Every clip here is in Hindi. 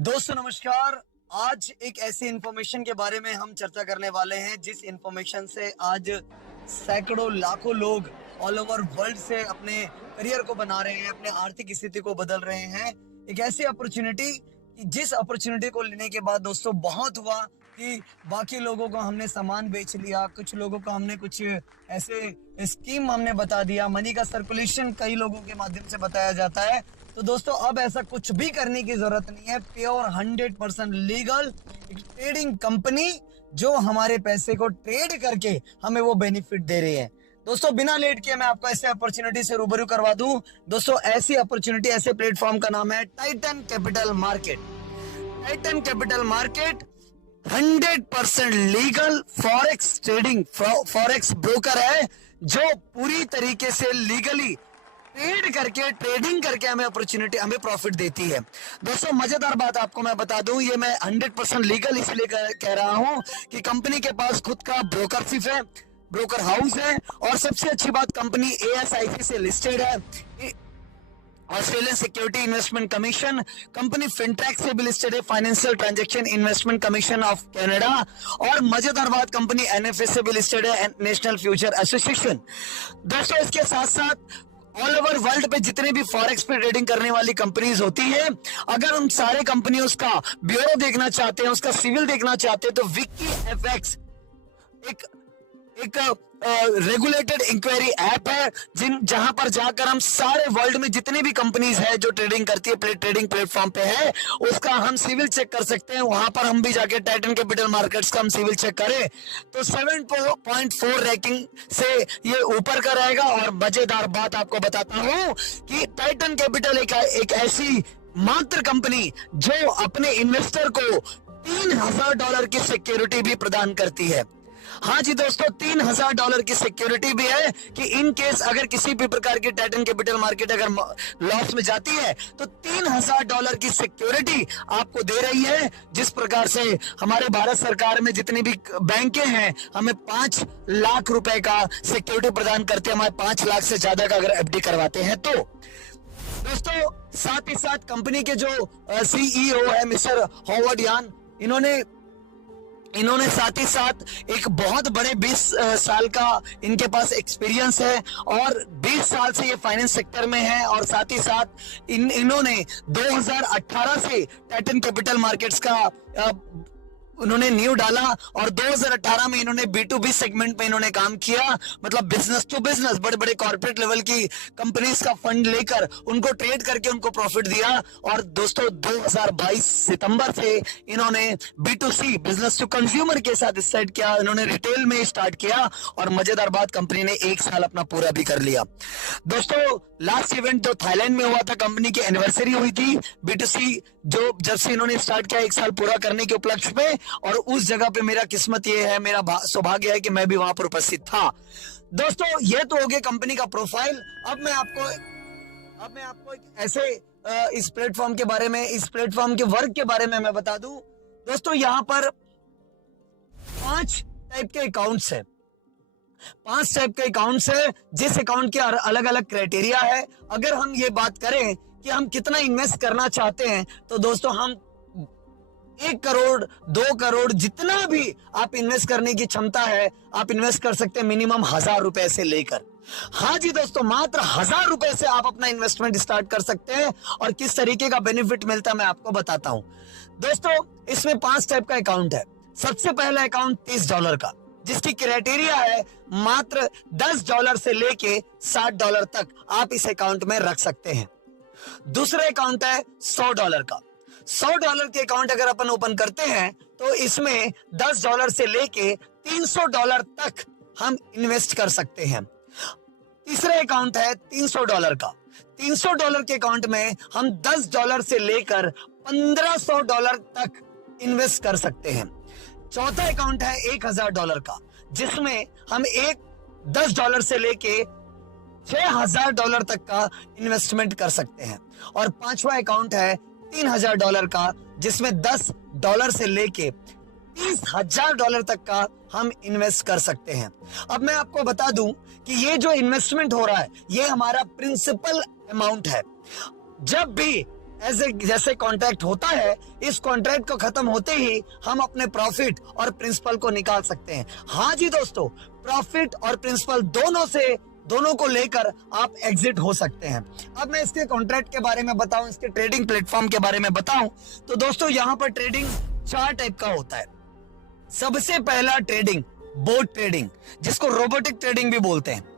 दोस्तों नमस्कार। आज एक ऐसी इंफॉर्मेशन के बारे में हम चर्चा करने वाले हैं जिस इंफॉर्मेशन से आज सैकड़ों लाखों लोग ऑल ओवर वर्ल्ड से अपने करियर को बना रहे हैं, अपने आर्थिक स्थिति को बदल रहे हैं। एक ऐसी अपॉर्चुनिटी कि जिस अपॉर्चुनिटी को लेने के बाद दोस्तों बहुत हुआ कि बाकी लोगों को हमने सामान बेच लिया, कुछ लोगों को हमने कुछ ऐसे स्कीम हमने बता दिया, मनी का सर्कुलेशन कई लोगों के माध्यम से बताया जाता है। तो दोस्तों अब ऐसा कुछ भी करने की जरूरत नहीं है। प्योर 100% लीगल एक ट्रेडिंग कंपनी जो हमारे पैसे को ट्रेड करके हमें वो बेनिफिट दे रही है। दोस्तों बिना लेट किए मैं आपको ऐसे अपॉर्चुनिटी से रूबरू करवा दूं। दोस्तों ऐसी अपॉर्चुनिटी, ऐसे प्लेटफॉर्म का नाम है Titan capital market. Titan capital market 100% legal forex trading forex broker है जो पूरी तरीके से लीगली ट्रेडिंग करके हमें अपॉर्चुनिटी, हमें प्रॉफिट देती है। दोस्तों मजेदार बात आपको मैं बता दूं, ये मैं 100% लीगल इसलिए कह रहा हूं कि कंपनी के पास खुद का ब्रोकरशिप है, ब्रोकर हाउस है, और सबसे अच्छी बात कंपनी ASIC से लिस्टेड है, Australian security investment commission. Company fintech से भी लिस्टेड है, financial transaction investment commission of Canada. और मजेदार बात कंपनी NFA से भी लिस्टेड है, नेशनल फ्यूचर एसोसिएशन। दोस्तों इसके साथ साथ ऑल ओवर वर्ल्ड पे जितने भी फॉरेक्स पे ट्रेडिंग करने वाली कंपनीज होती है, अगर हम सारे कंपनियों का ब्यूरो देखना चाहते हैं, उसका सिविल देखना चाहते हैं, तो WikiFX एक रेगुलेटेड इंक्वायरी ऐप है जहां पर जाकर हम सारे वर्ल्ड में जितनी भी कंपनीज है जो ट्रेडिंग करती है, ट्रेडिंग प्लेटफॉर्म पे है, उसका हम सिविल चेक कर सकते हैं। वहां पर हम भी जाके टाइटन कैपिटल मार्केट्स का हम सिविल चेक करें तो 7.4 रैंकिंग से ये ऊपर का रहेगा। और मजेदार बात आपको बताता हूं कि टाइटन कैपिटल एक ऐसी मात्र कंपनी जो अपने इन्वेस्टर को $3,000 की सिक्योरिटी भी प्रदान करती है। हाँ जी दोस्तों, $3,000 की सिक्योरिटी भी है कि इन केस अगर किसी भी प्रकार की टाइटन कैपिटल मार्केट अगर लॉस में जाती है तो $3,000 की सिक्योरिटी आपको दे रही है। जिस प्रकार से हमारे भारत सरकार में जितनी भी बैंकें हैं हमें 5 लाख रुपए का सिक्योरिटी प्रदान करते हैं, हमारे 5 लाख से ज्यादा का अगर FD करवाते हैं तो। दोस्तों साथ ही साथ कंपनी के जो CEO है मिस्टर हॉवर्ड यान, इन्होंने साथ ही साथ एक बहुत बड़े 20 साल का इनके पास एक्सपीरियंस है और 20 साल से ये फाइनेंस सेक्टर में है। और साथ ही साथ इन्होंने 2018 से टाइटन कैपिटल मार्केट्स का उन्होंने न्यू डाला और 2018 में इन्होंने B2B सेगमेंट में इन्होंने काम किया, मतलब बिजनेस टू बिजनेस, बड़े बड़े कॉर्पोरेट लेवल की कंपनीज का फंड लेकर उनको ट्रेड करके उनको प्रॉफिट दिया। और दोस्तों 2022 सितंबर से इन्होंने B2C बिजनेस टू कंज्यूमर के साथ स्टार्ट किया, इन्होंने रिटेल में स्टार्ट किया और मजेदार बात कंपनी ने 1 साल अपना पूरा भी कर लिया। दोस्तों लास्ट इवेंट जो थाईलैंड में हुआ था, कंपनी की एनिवर्सरी हुई थी B2C जो जब से इन्होंने स्टार्ट किया 1 साल पूरा करने के उपलक्ष्य में, और उस जगह पे मेरा किस्मत ये है, मेरा सौभाग्य है कि मैं भी वहां पर उपस्थित था। दोस्तों ये तो हो गया कंपनी का प्रोफाइल। अब मैं आपको एक ऐसे इस प्लेटफॉर्म के बारे में, इस प्लेटफॉर्म के वर्क के बारे में मैं बता दूं। दोस्तों यहाँ पर 5 टाइप के अकाउंट्स है, 5 टाइप के अकाउंट्स है, जिस अकाउंट के अलग अलग क्राइटेरिया है। अगर हम ये बात करें कि हम कितना इन्वेस्ट करना चाहते हैं तो दोस्तों हम 1 करोड़ 2 करोड़ जितना भी आप इन्वेस्ट करने की क्षमता है आप इन्वेस्ट कर सकते हैं, मिनिमम 1000 रुपए से लेकर। हाँ जी दोस्तों, मात्र 1000 रुपए से आप अपना इन्वेस्टमेंट स्टार्ट कर सकते हैं। और किस तरीके का बेनिफिट मिलता है मैं आपको बताता हूं। दोस्तों इसमें 5 टाइप का अकाउंट है। सबसे पहला अकाउंट $30 का, जिसकी क्राइटेरिया है मात्र $10 से लेके $60 तक आप इस अकाउंट में रख सकते हैं। दूसरा अकाउंट है $100 का। $100 के अकाउंट अगर अपन ओपन करते हैं तो इसमें $10 से लेके $300 तक हम इन्वेस्ट कर सकते हैं। तीसरा अकाउंट है $300 का। $300 के अकाउंट में हम $10 से लेकर $1500 तक इन्वेस्ट कर सकते हैं। चौथा अकाउंट है $1000 का, जिसमें हम $10 से लेके $6000 तक का इन्वेस्टमेंट कर सकते हैं। और पांचवा अकाउंट है $3000 का, जिसमें $10 से लेके $30,000 तक का हम इन्वेस्ट कर सकते हैं। अब मैं आपको बता दूं कि ये जो इन्वेस्टमेंट हो रहा है ये हमारा प्रिंसिपल अमाउंट है। जब भी ऐसे जैसे कॉन्ट्रैक्ट होता है, इस कॉन्ट्रैक्ट को खत्म होते ही हम अपने प्रॉफिट और प्रिंसिपल को निकाल सकते हैं। हाँ जी दोस्तों, प्रॉफिट और प्रिंसिपल दोनों को लेकर आप एग्जिट हो सकते हैं। अब मैं इसके कॉन्ट्रैक्ट के बारे में बताऊं, इसके ट्रेडिंग प्लेटफॉर्म के बारे में बताऊं, तो दोस्तों यहाँ पर ट्रेडिंग 4 टाइप का होता है। सबसे पहला ट्रेडिंग बोट ट्रेडिंग, जिसको रोबोटिक ट्रेडिंग भी बोलते हैं।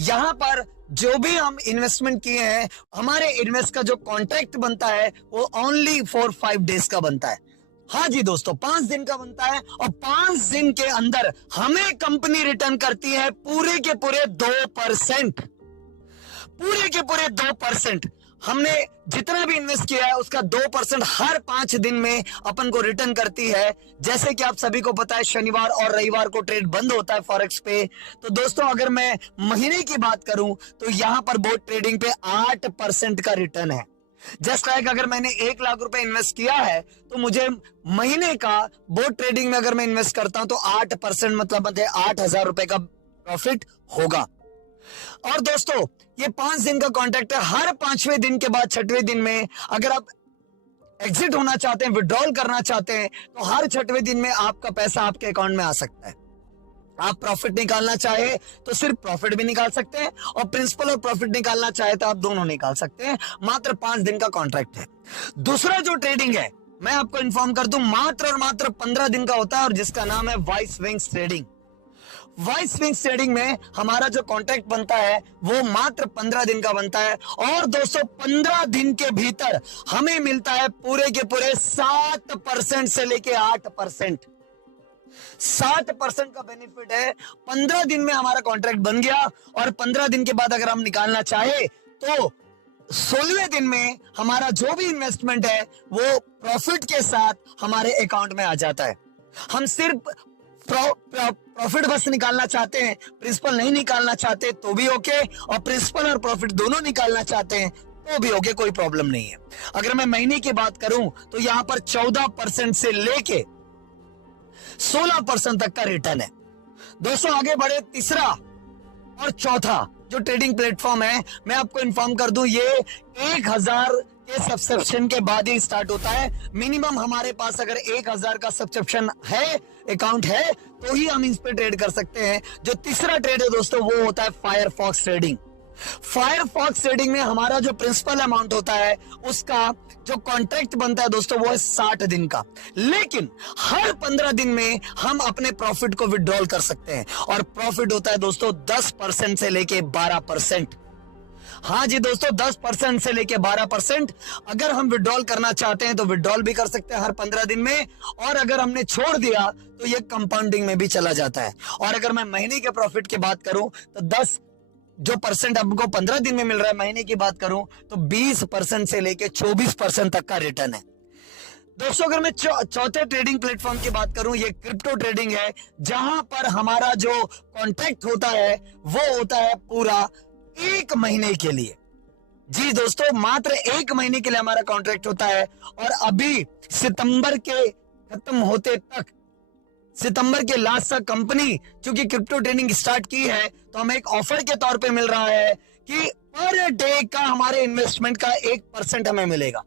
यहां पर जो भी हम इन्वेस्टमेंट किए हैं, हमारे इन्वेस्ट का जो कॉन्ट्रैक्ट बनता है वो ओनली फॉर 5 डेज का बनता है। हाँ जी दोस्तों, 5 दिन का बनता है और 5 दिन के अंदर हमें कंपनी रिटर्न करती है पूरे के पूरे 2%। पूरे के पूरे 2%। हमने जितना भी इन्वेस्ट किया है उसका 2% हर 5 दिन में अपन को रिटर्न करती है। जैसे कि आप सभी को पता है, शनिवार और रविवार को ट्रेड बंद होता है फॉरेक्स पे। तो दोस्तों अगर मैं महीने की बात करूं तो यहां पर बोट ट्रेडिंग पे 8% का रिटर्न है। जस्ट लाइक अगर मैंने 1 लाख रुपए इन्वेस्ट किया है तो मुझे महीने का बोट ट्रेडिंग में अगर मैं इन्वेस्ट करता हूं तो 8% मतलब 8,000 रुपए का प्रॉफिट होगा। और दोस्तों ये 5 दिन का कॉन्ट्रैक्ट है। हर 5वें दिन के बाद 6वें दिन में अगर आप एग्जिट होना चाहते हैं, विड्रॉल करना चाहते हैं, तो हर 6वें दिन में आपका पैसा आपके अकाउंट में आ सकता है। आप प्रॉफिट निकालना चाहे तो सिर्फ प्रॉफिट भी निकाल सकते हैं और प्रिंसिपल और प्रॉफिट निकालना चाहे तो आप दोनों निकाल सकते हैं। मात्र 5 दिन का कॉन्ट्रैक्ट है। दूसरा जो ट्रेडिंग है, मैं आपको इन्फॉर्म कर दूं, मात्र और मात्र 15 दिन का होता है और जिसका नाम है vice wings trading. Vice wings trading में हमारा जो कॉन्ट्रैक्ट बनता है वो मात्र 15 दिन का बनता है और दोस्तों 15 दिन के भीतर हमें मिलता है पूरे के पूरे 7% से लेके 8%। 7% का बेनिफिट है। 15 दिन में हमारा कॉन्ट्रैक्ट बन गया और 15 दिन के बाद अगर हम निकालना चाहे तो 16वें दिन में हमारा जो भी इन्वेस्टमेंट है वो प्रॉफिट के साथ हमारे अकाउंट में आ जाता है। हम सिर्फ प्रॉफिट बस निकालना चाहते हैं, प्रिंसिपल नहीं निकालना चाहते तो भी ओके, और प्रिंसिपल और प्रॉफिट दोनों निकालना चाहते हैं तो भी ओके, कोई प्रॉब्लम नहीं है। अगर मैं महीने की बात करूं तो यहां पर 14% से लेके 16% तक का रिटर्न है। दोस्तों आगे बढ़े, तीसरा और चौथा जो ट्रेडिंग प्लेटफॉर्म है, मैं आपको इन्फॉर्म कर दूं, ये 1000 के सब्सक्रिप्शन के बाद ही स्टार्ट होता है। मिनिमम हमारे पास अगर 1000 का सब्सक्रिप्शन है, अकाउंट है, तो ही हम इस पे ट्रेड कर सकते हैं। जो तीसरा ट्रेड है दोस्तों वो होता है फायरफॉक्स ट्रेडिंग। फायरफॉक्स ट्रेडिंग में हमारा जो प्रिंसिपल अमाउंट होता है उसका जो कॉन्ट्रैक्ट बनता है दोस्तों वो है 60 दिन का, लेकिन हर 15 दिन में हम अपने प्रॉफिट को विड्रॉल कर सकते हैं और प्रॉफिट होता है दोस्तों 10% से लेके 12%। हाँ जी दोस्तों, 10% से लेके 12%। अगर हम विड्रॉल करना चाहते हैं तो विड्रॉल भी कर सकते हैं हर 15 दिन में, और अगर हमने छोड़ दिया तो ये कंपाउंडिंग में भी चला जाता है। और अगर मैं महीने के प्रॉफिट की बात करूं तो 10 जो परसेंट हमको 15 दिन में मिल रहा है, महीने की बात करूं तो 20% से लेके 24% तक का रिटर्न है। दोस्तों अगर मैं चौथे ट्रेडिंग प्लेटफॉर्म की बात करूं, ये क्रिप्टो ट्रेडिंग है, जहां पर हमारा जो कॉन्ट्रैक्ट होता है वो होता है पूरा 1 महीने के लिए। जी दोस्तों, मात्र 1 महीने के लिए हमारा कॉन्ट्रैक्ट होता है और अभी सितंबर के खत्म होते तक, सितंबर के लास्ट तक कंपनी चूंकि क्रिप्टो ट्रेडिंग स्टार्ट की है तो हमें एक ऑफर के तौर पे मिल रहा है कि पर डे का हमारे इन्वेस्टमेंट का 1% हमें मिलेगा।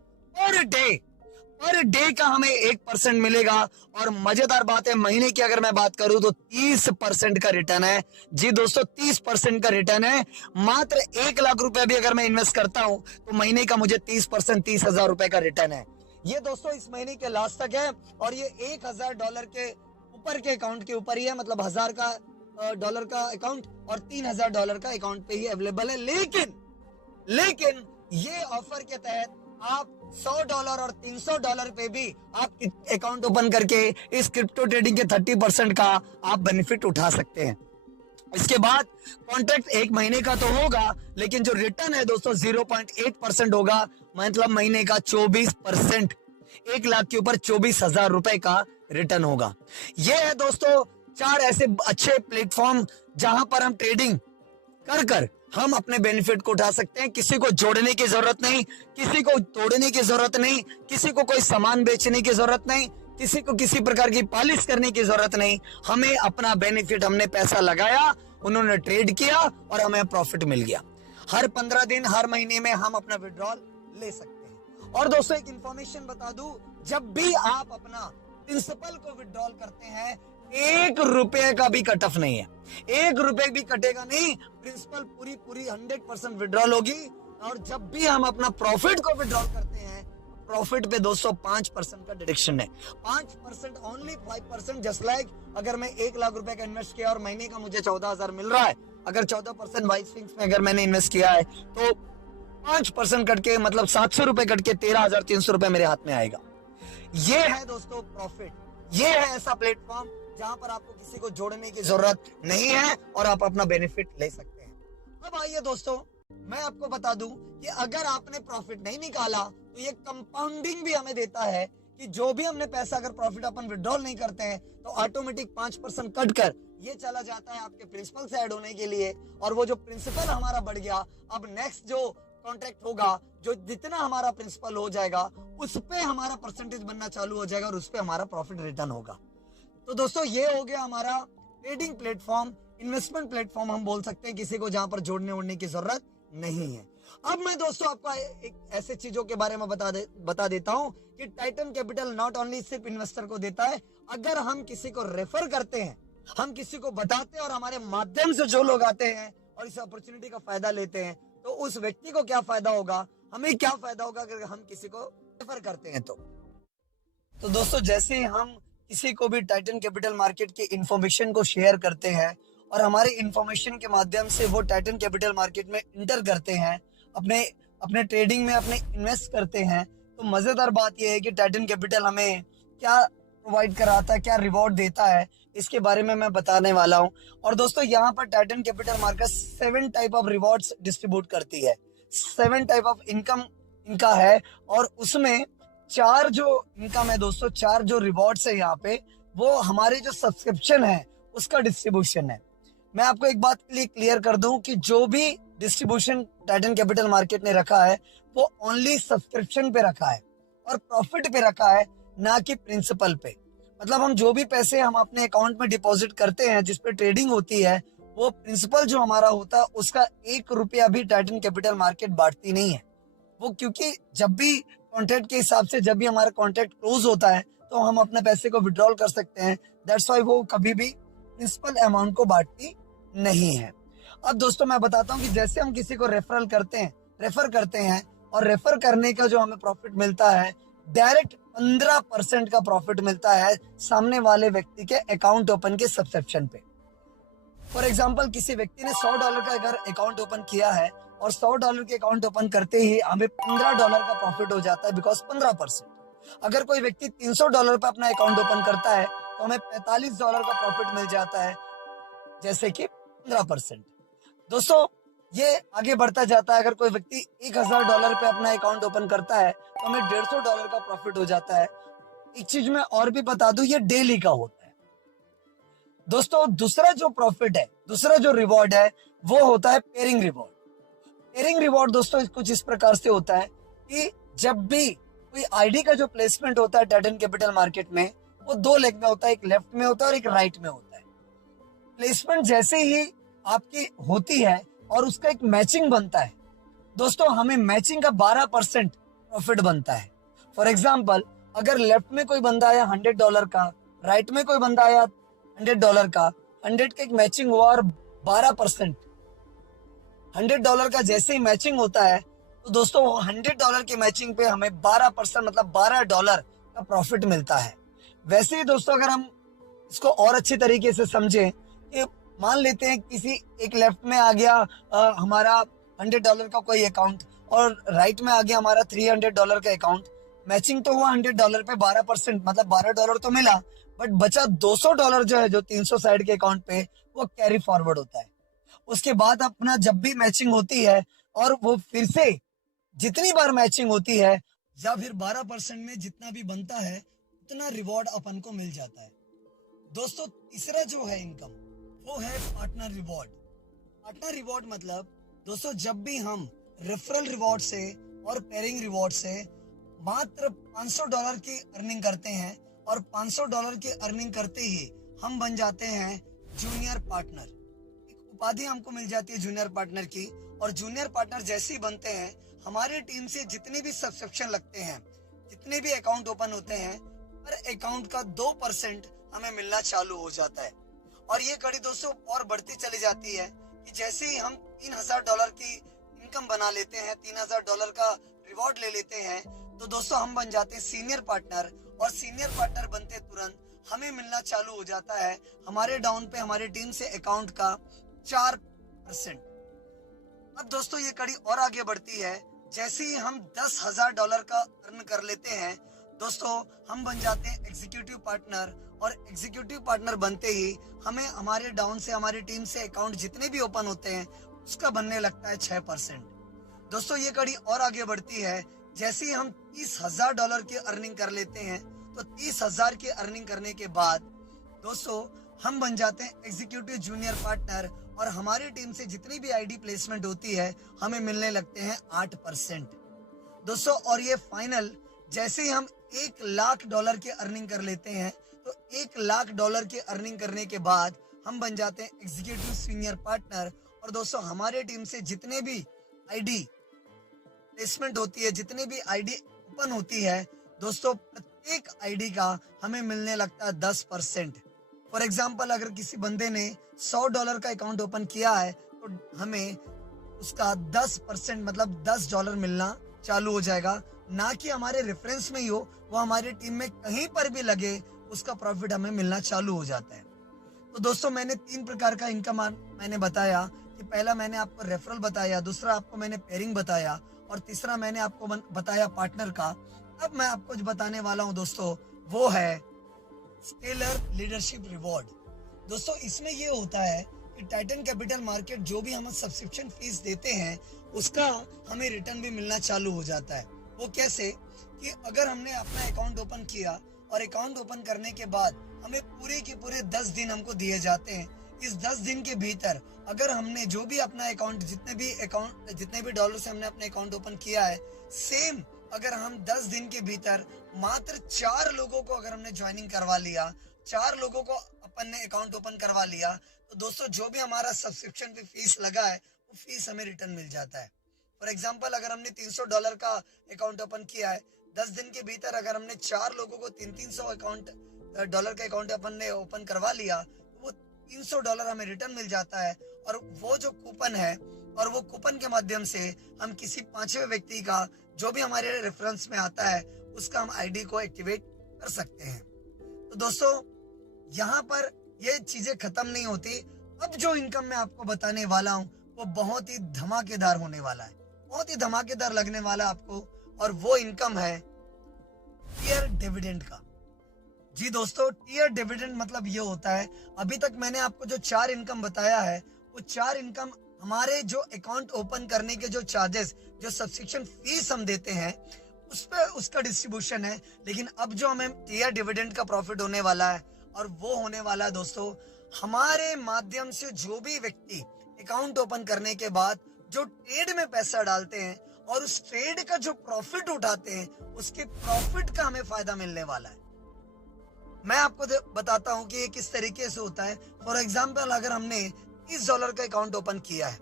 पर डे का हमें 1% मिलेगा। और मजेदार बात है, महीने की अगर मैं बात करूं तो 30% का रिटर्न है। जी दोस्तों, 30% का रिटर्न है। मात्र 1 लाख रुपए भी अगर मैं इन्वेस्ट करता हूं तो महीने का मुझे 30% 30,000 रुपए का रिटर्न है। ये दोस्तों इस महीने के लास्ट तक है और ये $1,000 के ऊपर के अकाउंट के ऊपर ही है, मतलब $1,000 का डॉलर का अकाउंट और $3,000 का अकाउंट पे ही अवेलेबल है। लेकिन ये ऑफर के तहत आप $100 और $300 पे भी आप अकाउंट ओपन करके इस क्रिप्टो ट्रेडिंग के 30% का आप बेनिफिट उठा सकते हैं। इसके बाद कॉन्ट्रैक्ट 1 महीने का तो होगा, लेकिन जो रिटर्न है दोस्तों 0.8% होगा, मतलब महीने का 24%। 1 लाख के ऊपर 24,000 रुपए का रिटर्न होगा। ये है दोस्तों 4 ऐसे अच्छे प्लेटफॉर्म जहां पर हम ट्रेडिंग कर हम अपने बेनिफिट को उठा सकते हैं। किसी को जोड़ने की जरूरत नहीं, किसी को तोड़ने की जरूरत नहीं, किसी को कोई सामान बेचने की जरूरत नहीं, किसी को किसी प्रकार की पॉलिश करने की जरूरत नहीं। हमें अपना बेनिफिट, हमने पैसा लगाया, उन्होंने ट्रेड किया और हमें प्रॉफिट मिल गया। हर 15 दिन, हर महीने में हम अपना विड्रॉल ले सकते हैं। और दोस्तों एक इंफॉर्मेशन बता दूं, जब भी आप अपना प्रिंसिपल को विड्रॉल करते हैं, 1 रुपए का भी कट ऑफ नहीं है, 1 रुपए भी कटेगा नहीं, प्रिंसिपल पूरी 100% विड्रॉल होगी। और जब भी हम अपना प्रॉफिट को विड्रॉल करते हैं, प्रॉफिट पे दोस्तों 5% का डिडक्शन है, 5%, ओनली 5%। जस्ट लाइक अगर मैं 1 लाख रुपए का इन्वेस्ट किया और महीने का मुझे 14,000 मिल रहा है, अगर 14% बाई स्विंग्स में अगर मैंने इन्वेस्ट किया है तो 5% कट के मतलब 700 रुपए कट के 13,300 रुपए मेरे हाथ में आएगा। ये है दोस्तों प्रॉफिट, ये है ऐसा प्लेटफॉर्म जहां पर आपको किसी को जोड़ने की जरूरत नहीं है और आप अपना बेनिफिट ले सकते हैं। अब आइए दोस्तों, मैं आपको बता दूं कि अगर आपने प्रॉफिट नहीं निकाला तो ये कंपाउंडिंग भी हमें देता है कि जो भी हमने पैसा अगर प्रॉफिट अपन विड्रॉल नहीं करते हैं तो ऑटोमेटिक 5% कट कर ये चला जाता है आपके प्रिंसिपल से ऐड होने के लिए। और वो जो प्रिंसिपल हमारा बढ़ गया, अब नेक्स्ट जो कॉन्ट्रैक्ट होगा, जो जितना हमारा प्रिंसिपल हो जाएगा उस पे हमारा परसेंटेज बनना चालू हो जाएगा और उस पे हमारा प्रॉफिट रिटर्न होगा। तो दोस्तों ये हो गया हमारा ट्रेडिंग प्लेटफॉर्म, इन्वेस्टमेंट प्लेटफॉर्म हम बोल सकते हैं, किसी को जहां पर जोड़ने उड़ने की जरूरत नहीं है। अब मैं दोस्तों आपको एक ऐसे चीजों के बारे में बता देता हूं कि टाइटन कैपिटल नॉट ओनली सिर्फ इन्वेस्टर को देता है, अगर हम किसी को रेफर करते हैं, हम किसी को बताते हैं और हमारे माध्यम से जो लोग आते हैं और इस अपॉर्चुनिटी का फायदा लेते हैं, तो उस व्यक्ति को क्या फायदा होगा, हमें क्या फायदा होगा अगर हम किसी को रेफर करते हैं। तो दोस्तों जैसे हम किसी को भी टाइटन कैपिटल मार्केट की इंफॉर्मेशन को शेयर करते हैं और हमारे इंफॉर्मेशन के माध्यम से वो टाइटन कैपिटल मार्केट में इंटर करते हैं, अपने ट्रेडिंग में अपने इन्वेस्ट करते हैं, तो मजेदार बात यह है कि टाइटन कैपिटल हमें क्या प्रोवाइड कराता है, क्या रिवॉर्ड देता है, इसके बारे में मैं बताने वाला हूं। और दोस्तों यहाँ पर Titan capital market 7 type of rewards distribute करती है, 7 टाइप ऑफ इनकम इनका है। और उसमें 4 जो इनकम है दोस्तों, 4 जो रिवॉर्ड्स है यहाँ पे, वो हमारे जो सब्सक्रिप्शन है उसका डिस्ट्रीब्यूशन है। मैं आपको एक बात के लिए क्लियर कर दूं कि जो भी डिस्ट्रीब्यूशन टाइटन कैपिटल मार्केट ने रखा है वो ओनली सब्सक्रिप्शन पे रखा है और प्रॉफिट पे रखा है, ना कि प्रिंसिपल पे। मतलब हम जो भी पैसे हम अपने अकाउंट में डिपॉजिट करते हैं जिसपे ट्रेडिंग होती है, वो प्रिंसिपल जो हमारा होता है उसका 1 रुपया भी टाइटन कैपिटल मार्केट बांटती नहीं है। वो क्योंकि जब भी कॉन्ट्रैक्ट के हिसाब से जब भी हमारा कॉन्ट्रैक्ट क्लोज होता है तो हम अपने पैसे को विड्रॉल कर सकते हैं, दैट्स व्हाई वो कभी भी प्रिंसिपल अमाउंट को बांटती नहीं है। अब दोस्तों मैं बताता हूँ कि जैसे हम किसी को रेफर करते हैं और रेफर करने का जो हमें प्रॉफिट मिलता है, डायरेक्ट 15% का प्रॉफिट मिलता है सामने वाले व्यक्ति के अकाउंट ओपन के सब्सक्रिप्शन पे। फॉर एग्जांपल किसी व्यक्ति ने $100 का अगर अकाउंट ओपन किया है और $100 के अकाउंट ओपन करते ही हमें $15 का प्रॉफिट हो जाता है, बिकॉज 15%। अगर कोई व्यक्ति $300 पे अपना अकाउंट ओपन करता है तो हमें $45 का प्रॉफिट मिल जाता है, जैसे कि 15%। दोस्तों ये आगे बढ़ता जाता है, अगर कोई व्यक्ति $1000 पे अपना अकाउंट ओपन करता है तो हमें $150 का प्रॉफिट हो जाता है। एक चीज मैं और भी बता दूं, ये डेली का होता है दोस्तों। दूसरा जो प्रॉफिट है, दूसरा जो रिवॉर्ड है वो होता है पेयरिंग रिवॉर्ड। पेयरिंग रिवॉर्ड दोस्तों कुछ इस प्रकार से होता है कि जब भी कोई आईडी का जो प्लेसमेंट होता है टाइटन कैपिटल मार्केट में, वो 2 लेग में होता है, एक लेफ्ट में होता है और एक राइट में होता है। प्लेसमेंट जैसे ही आपकी होती है और उसका एक मैचिंग बनता है दोस्तों, हमें मैचिंग का 12% प्रॉफिट बनता है। फॉर एग्जांपल अगर लेफ्ट में कोई बंदा आया $100 का, राइट में कोई बंदा आया $100 का, 100 का एक मैचिंग हुआ और 12%, $100 का जैसे ही मैचिंग होता है तो दोस्तों $100 की मैचिंग पे हमें 12% मतलब $12 का प्रॉफिट मिलता है। वैसे ही दोस्तों अगर हम इसको और अच्छी तरीके से समझें कि मान लेते हैं किसी एक लेफ्ट में आ गया हमारा $100 का कोई अकाउंट और राइट में आ गया हमारा $300 का अकाउंट, मैचिंग तो हुआ $100 पे 12% मतलब $12 तो मिला, बट बचा $200 जो है, जो 300 साइड के अकाउंट पे, वो कैरी फॉरवर्ड होता है। उसके बाद अपना जब भी मैचिंग होती है और वो फिर से जितनी बार मैचिंग होती है या फिर 12% में जितना भी बनता है उतना रिवॉर्ड अपन को मिल जाता है। दोस्तों तीसरा जो है इनकम वो है पार्टनर रिवॉर्ड। पार्टनर रिवॉर्ड मतलब दोस्तों जब भी हम रेफरल रिवॉर्ड से और पेयरिंग रिवॉर्ड से मात्र $500 की अर्निंग करते हैं और $500 की अर्निंग करते ही हम बन जाते हैं जूनियर पार्टनर। एक उपाधि हमको मिल जाती है जूनियर पार्टनर की, और जूनियर पार्टनर जैसे ही बनते हैं हमारी टीम से जितने भी सब्सक्रिप्शन लगते हैं, जितने भी अकाउंट ओपन होते हैं, हर अकाउंट का 2% हमें मिलना चालू हो जाता है। और ये कड़ी दोस्तों और बढ़ती चली जाती है कि जैसे ही हम $3000 की इनकम बना लेते हैं, $3000 का रिवॉर्ड ले लेते हैं, तो दोस्तों हम बन जाते हैं सीनियर पार्टनर। और सीनियर पार्टनर बनते तुरंत हमें मिलना चालू हो जाता है हमारे डाउन पे हमारी टीम से अकाउंट का 4%। अब दोस्तों ये कड़ी और आगे बढ़ती है, जैसे ही हम $10,000 का अर्न कर लेते हैं दोस्तों, हम बन जाते हैं एग्जीक्यूटिव पार्टनर। और एग्जीक्यूटिव पार्टनर बनते ही हमें हमारे डाउन से हमारी टीम से अकाउंट जितने भी ओपन होते हैं उसका बनने लगता है 6%। दोस्तों ये कड़ी और आगे बढ़ती है, जैसे ही हम $30,000 की अर्निंग कर लेते हैं, तो 30,000 की अर्निंग करने के बाद दोस्तों हम बन जाते हैं एग्जीक्यूटिव जूनियर पार्टनर। और हमारी टीम से जितनी भी आईडी प्लेसमेंट होती है हमें मिलने लगते हैं 8% दोस्तों। और ये फाइनल जैसे ही हम $1,00,000 की अर्निंग कर लेते हैं, तो $1,00,000 की अर्निंग करने के बाद हम बन जाते हैं एग्जीक्यूटिव सीनियर पार्टनर। और दोस्तों हमारे टीम से जितने भी आईडी प्लेसमेंट होती है, जितने भी आईडी ओपन होती है दोस्तों, प्रत्येक आईडी का हमें मिलने लगता है 10%। फॉर एग्जाम्पल अगर किसी बंदे ने $100 का अकाउंट ओपन किया है, तो हमें उसका 10% मतलब $10 मिलना चालू हो जाएगा। ना कि हमारे रेफरेंस में ही हो, वो हमारी टीम में कहीं पर भी लगे, उसका प्रॉफिट हमें मिलना चालू हो जाता है। तो दोस्तों मैंने 3 प्रकार का इनकम मैंने बताया कि पहला मैंने आपको रेफरल बताया, दूसरा आपको मैंने पेयरिंग बताया, और तीसरा मैंने आपको बताया पार्टनर का। अब मैं आपको जो बताने वाला हूं दोस्तों, वो है स्केलर लीडरशिप रिवॉर्ड। दोस्तों इसमें ये होता है कि टाइटन कैपिटल मार्केट जो भी हम सब्सक्रिप्शन फीस देते हैं उसका हमें रिटर्न भी मिलना चालू हो जाता है। वो कैसे कि अगर हमने अपना अकाउंट ओपन किया और अकाउंट ओपन करने के बाद हमें पूरे के पूरे 10 दिन हमको दिए जाते हैं। इस 10 दिन के भीतर अगर हमने जो भी अपना अकाउंट जितने भी डॉलर से हमने अपने अकाउंट ओपन किया है, सेम अगर हम 10 दिन के भीतर मात्र 4 लोगों को अगर हमने ज्वाइनिंग करवा लिया, 4 लोगों को अपन ने अकाउंट ओपन करवा लिया, तो दोस्तों जो भी हमारा सब्सक्रिप्शन फीस लगा है वो फीस हमें रिटर्न मिल जाता है। फॉर एग्जाम्पल अगर हमने $300 का अकाउंट ओपन किया है, 10 दिन के भीतर अगर हमने 4 लोगों को $300 का अकाउंट अपन ने ओपन करवा लिया, तो वो $300 हमें रिटर्न मिल जाता है। और वो जो कूपन है, और वो कूपन के माध्यम से हम किसी 5वें व्यक्ति का जो भी हमारे रेफरेंस में आता है उसका हम आईडी को एक्टिवेट कर सकते हैं। तो दोस्तों यहाँ पर ये चीजें खत्म नहीं होती। अब जो इनकम मैं आपको बताने वाला हूँ वो बहुत ही धमाकेदार होने वाला है, बहुत ही धमाकेदार लगने वाला आपको। और वो इनकम है टियर डिविडेंड का। जी दोस्तों, टियर डिविडेंड मतलब ये होता है, अभी तक मैंने आपको जो 4 इनकम बताया है वो 4 इनकम हमारे जो अकाउंट ओपन करने के जो चार्जेस, जो सब्सक्रिप्शन फीस हम देते हैं उस पे उसका डिस्ट्रीब्यूशन है। लेकिन अब जो हमें टियर डिविडेंड का प्रॉफिट होने वाला है, और वो होने वाला है दोस्तों हमारे माध्यम से जो भी व्यक्ति अकाउंट ओपन करने के बाद जो ट्रेड में पैसा डालते हैं और उस ट्रेड का जो प्रॉफिट उठाते हैं, उसके प्रॉफिट का हमें फायदा मिलने वाला है। मैं आपको बताता हूं कि ये किस तरीके से होता है। फॉर एग्जाम्पल अगर हमने $30 का अकाउंट ओपन किया है,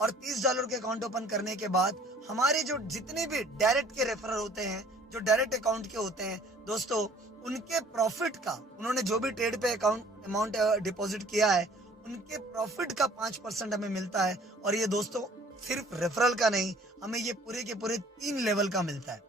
और $30 के अकाउंट ओपन करने के बाद हमारे जो जितने भी डायरेक्ट के रेफरल होते हैं, जो डायरेक्ट अकाउंट के होते हैं दोस्तों, उनके प्रॉफिट का, उन्होंने जो भी ट्रेड पे अमाउंट डिपॉजिट किया है, उनके प्रॉफिट का 5% हमें मिलता है। और ये दोस्तों सिर्फ रेफरल का नहीं, हमें ये पूरे के पूरे 3 लेवल का मिलता है।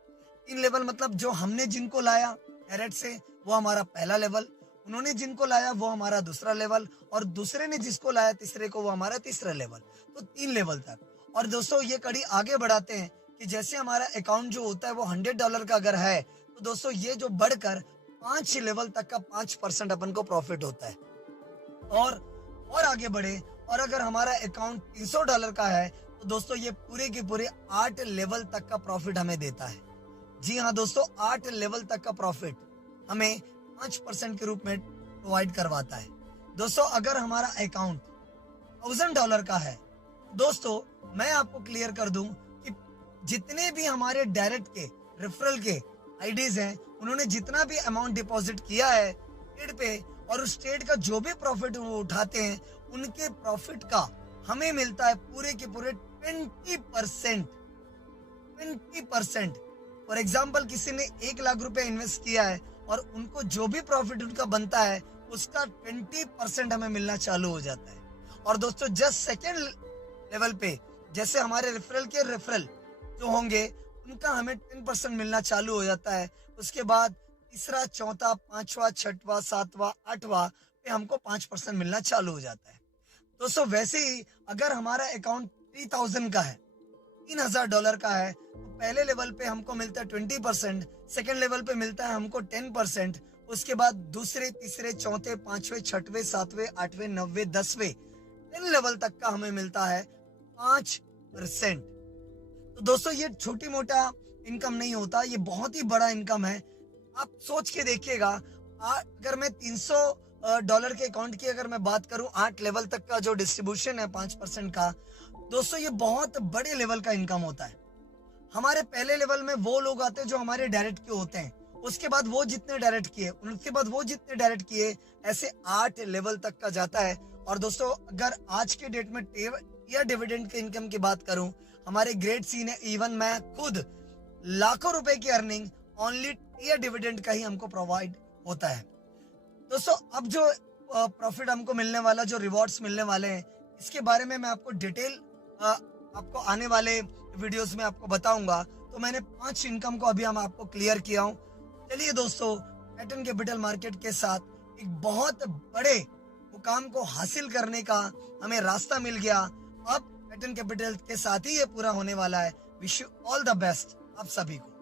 3 लेवल मतलब जो हमने जिनको लाया डायरेक्ट से वो हमारा पहला लेवल, उन्होंने जिनको लाया वो हमारा दूसरा लेवल, और दूसरे ने जिसको लाया तीसरे को वो हमारा तीसरा लेवल। तो 3 लेवल तक। और दोस्तों ये कड़ी आगे बढ़ाते हैं कि जैसे हमारा अकाउंट जो होता है वो $100 का अगर है, तो दोस्तों ये जो बढ़कर 5 लेवल तक का 5% अपन को प्रॉफिट होता है। और आगे बढ़े, और अगर हमारा अकाउंट $300 का है, तो दोस्तों ये पूरे के पूरे 8 लेवल तक का प्रॉफिट हमें देता है। जी हाँ दोस्तों, 8 लेवल तक का प्रॉफिट हमें 5% के रूप में प्रोवाइड करवाता है। दोस्तों अगर हमारा अकाउंट $1000 का है, दोस्तों मैं आपको क्लियर कर दूं कि जितने भी हमारे डायरेक्ट के रेफरल के आईडीज हैं, उन्होंने जितना भी अमाउंट डिपॉजिट किया है ट्रेड पे, और उस ट्रेड का जो भी प्रॉफिट वो उठाते हैं, उनके प्रॉफिट का हमें मिलता है पूरे के पूरे 20%। 20%। फॉर एग्जाम्पल किसी ने 1 लाख रुपए इन्वेस्ट किया है और उनको जो भी प्रॉफिट उनका बनता है उसका 20% हमें मिलना चालू हो जाता है। और दोस्तों जस्ट सेकेंड लेवल पे जैसे हमारे रेफरल जो होंगे उनका हमें 10% मिलना चालू हो जाता है। उसके बाद तीसरा, चौथा, पांचवा, छठवा, सातवां, आठवां पे हमको 5% मिलना चालू हो जाता है। दोस्तों वैसे ही अगर हमारा अकाउंट 3000 का है, $3000 का है, तो पहले लेवल पे हमको मिलता है 20%, सेकेंड लेवल पे मिलता है हमको 10%, उसके बाद दूसरे, तीसरे, चौथे, पांचवे, छठवे, सातवें, आठवें, नौवे, 10वें 10 लेवल तक का हमें मिलता है 5%। तो दोस्तों ये छोटी मोटा इनकम नहीं होता, ये बहुत ही बड़ा इनकम है। आप सोच के देखिएगा, अगर मैं $300 के अकाउंट की अगर मैं बात करूं, 8 लेवल तक का जो डिस्ट्रीब्यूशन है 5% का, दोस्तों ये बहुत बड़े लेवल का इनकम होता है। हमारे पहले लेवल में वो लोग आते हैं जो हमारे डायरेक्ट के होते हैं, उसके बाद वो जितने डायरेक्ट किए, उसके बाद वो जितने डायरेक्ट किए, ऐसे 8 लेवल तक का जाता है। और दोस्तों अगर आज के डेट में या डिविडेंड के इनकम की बात करूं, हमारे ग्रेट सीन है, इवन मैं खुद लाखों रुपए की अर्निंग ओनली टीयर डिविडेंड का ही हमको प्रोवाइड होता है। दोस्तों अब जो प्रॉफिट हमको मिलने वाला, जो रिवॉर्ड्स मिलने वाले हैं, इसके बारे में मैं आपको डिटेल आपको आने वाले वीडियोस में आपको बताऊंगा। तो मैंने 5 इनकम को अभी हम आपको क्लियर किया हूँ। चलिए दोस्तों, पैटर्न कैपिटल मार्केट के साथ एक बहुत बड़े मुकाम को हासिल करने का हमें रास्ता मिल गया। अब पैटर्न कैपिटल के साथ ही ये पूरा होने वाला है। Wish you all the best आप सभी को।